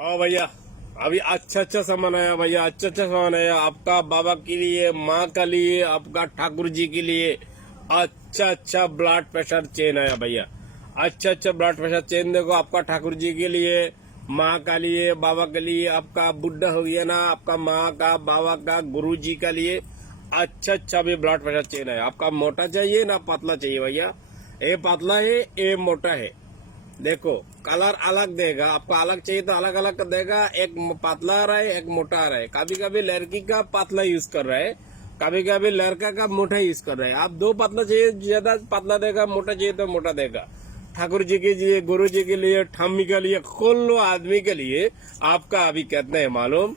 हाँ भैया, अभी अच्छा अच्छा सामान आया भैया, अच्छा अच्छा सामान आया आपका बाबा के लिए, माँ के लिए, आपका ठाकुर जी के लिए। अच्छा अच्छा ब्लड प्रेशर चेन आया भैया, अच्छा अच्छा ब्लड प्रेशर चेन देखो, आपका ठाकुर जी के लिए, माँ का लिए, बाबा के लिए, आपका बुढ़ा हो गया ना, आपका माँ का, बाबा का, गुरु जी का लिए। अच्छा अच्छा भी ब्लड प्रेशर चेन है। आपका मोटा चाहिए ना पतला चाहिए भैया? ये पतला है, ये मोटा है। देखो कलर अलग देगा, आपको अलग चाहिए तो अलग अलग देगा। एक पतला आ रहा है, एक मोटा आ रहा है। कभी कभी लड़की का पतला यूज कर रहा है, कभी कभी लड़का का मोटा यूज कर रहा है। आप दो पतला चाहिए ज्यादा पतला देगा, मोटा चाहिए तो मोटा देगा। ठाकुर जी के लिए, गुरु जी के लिए, ठम्मी के लिए, कुल्लू आदमी के लिए आपका अभी कितने है मालूम?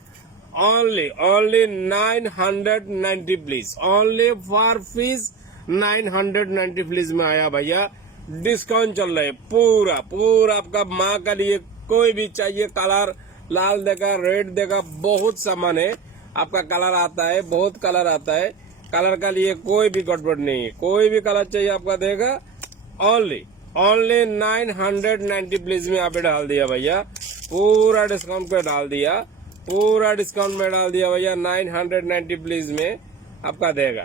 Only 990 please, only for fees 990 please में आया भैया। डिस्काउंट चल रहा है पूरा पूरा। आपका माँ का लिए कोई भी चाहिए कलर, लाल देगा, रेड देगा, बहुत सामान है। आपका कलर आता है, बहुत कलर आता है। कलर का लिए कोई भी गड़बड़ नहीं है, कोई भी कलर चाहिए आपका देगा। ओनली 990 प्लीज में आप डाल दिया भैया, पूरा डिस्काउंट पे डाल दिया, पूरा डिस्काउंट में डाल दिया भैया। 990 प्लीज में आपका देगा।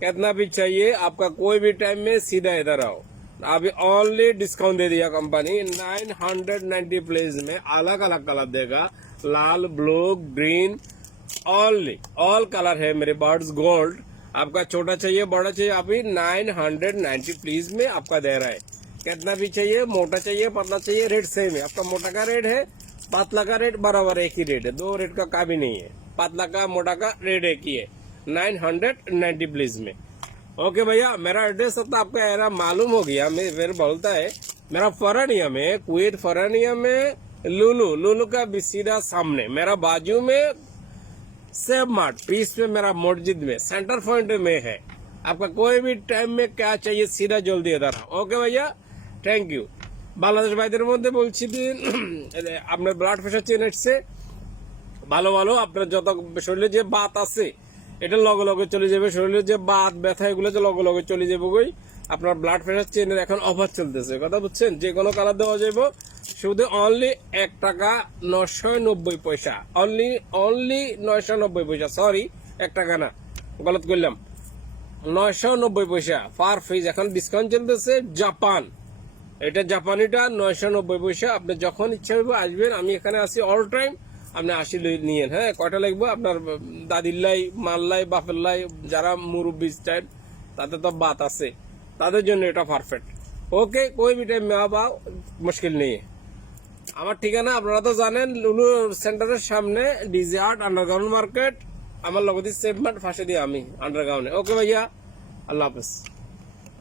कितना भी चाहिए आपका, कोई भी टाइम में सीधा इधर आओ। अभी ओनली डिस्काउंट दे दिया कंपनी। 990 प्लेस में अलग अलग कलर देगा, लाल, blue, green, only all colour है मेरे बर्ड्स गोल्ड। आपका छोटा चाहिए, बड़ा चाहिए, अभी 990 प्लीज में आपका दे रहा है। कितना भी चाहिए, मोटा चाहिए, पतला चाहिए, रेट सेम है। आपका मोटा का रेट है, पतला का रेट बराबर एक ही रेट है, दो रेट का भी नहीं है। पतला का मोटा का रेट एक ही है, 990 प्लीज में। ओके भैया, मेरा एड्रेस तो आपको एरा मालूम हो गया। मैं फिर बोलता है, मेरा फरानिया में, कुवैत फरानिया में, लुलू का भी सीधा सामने, मेरा बाजू में सेब मार्ट पीस में, मेरा मस्जिद में सेंटर पॉइंट में है। आपका कोई भी टाइम में क्या चाहिए सीधा जल्दी इधर। ओके भैया, थैंक यू। বাংলাদেশ ভাইদের মধ্যে বলছি দিন আপনার ব্লাড প্রেশার চেন এসছে, ভালো ভালো আপনার যত শরীরে যে বাত আছে এটা লগে লগে চলে যাবে। শরীরের যে বাত ব্যথা এগুলো যে লগে লগে চলে যাবে। গই আপনার ব্লাড প্রেশার চেনের এখন অফার চলতেছে, কথা বুঝছেন? যে কোনো কালার দেওয়া যাবে, শুধু অনলি 1 টাকা 990 পয়সা, অনলি 990 পয়সা। সরি, 1 টাকা না, গলত করলাম, 990 পয়সা পার পিস। এখন ডিসকাউন্ট চলতেছে। জাপান, এটা জাপানিটা 990 পয়সা। আপনি যখন ইচ্ছা হবে আসবেন, আমি এখানে আসি অল টাইম। আপনি আসি নিয়েন। হ্যাঁ, কয়টা লাগবে আপনার? দাদির লাই, মাল্লাই, বাপের লাই, যারা মুরব্বী স্টাইল তাদের তো বাত আছে, তাদের জন্য এটা পারফেক্ট। ওকে, कोई भी टाइम में आओ, मुश्किल नहीं है। আমার ঠিকানা আপনারা তো জানেন, লুলু সেন্টারের সামনে, ডিজে আর্ট আন্ডারগ্রাউন্ড মার্কেট। আমার লগতি সেফ মার্ট ফাঁসে দিয়ে আমি আন্ডারগ্রাউন্ডে। ওকে ভাইয়া, আল্লাহ হাফেজ।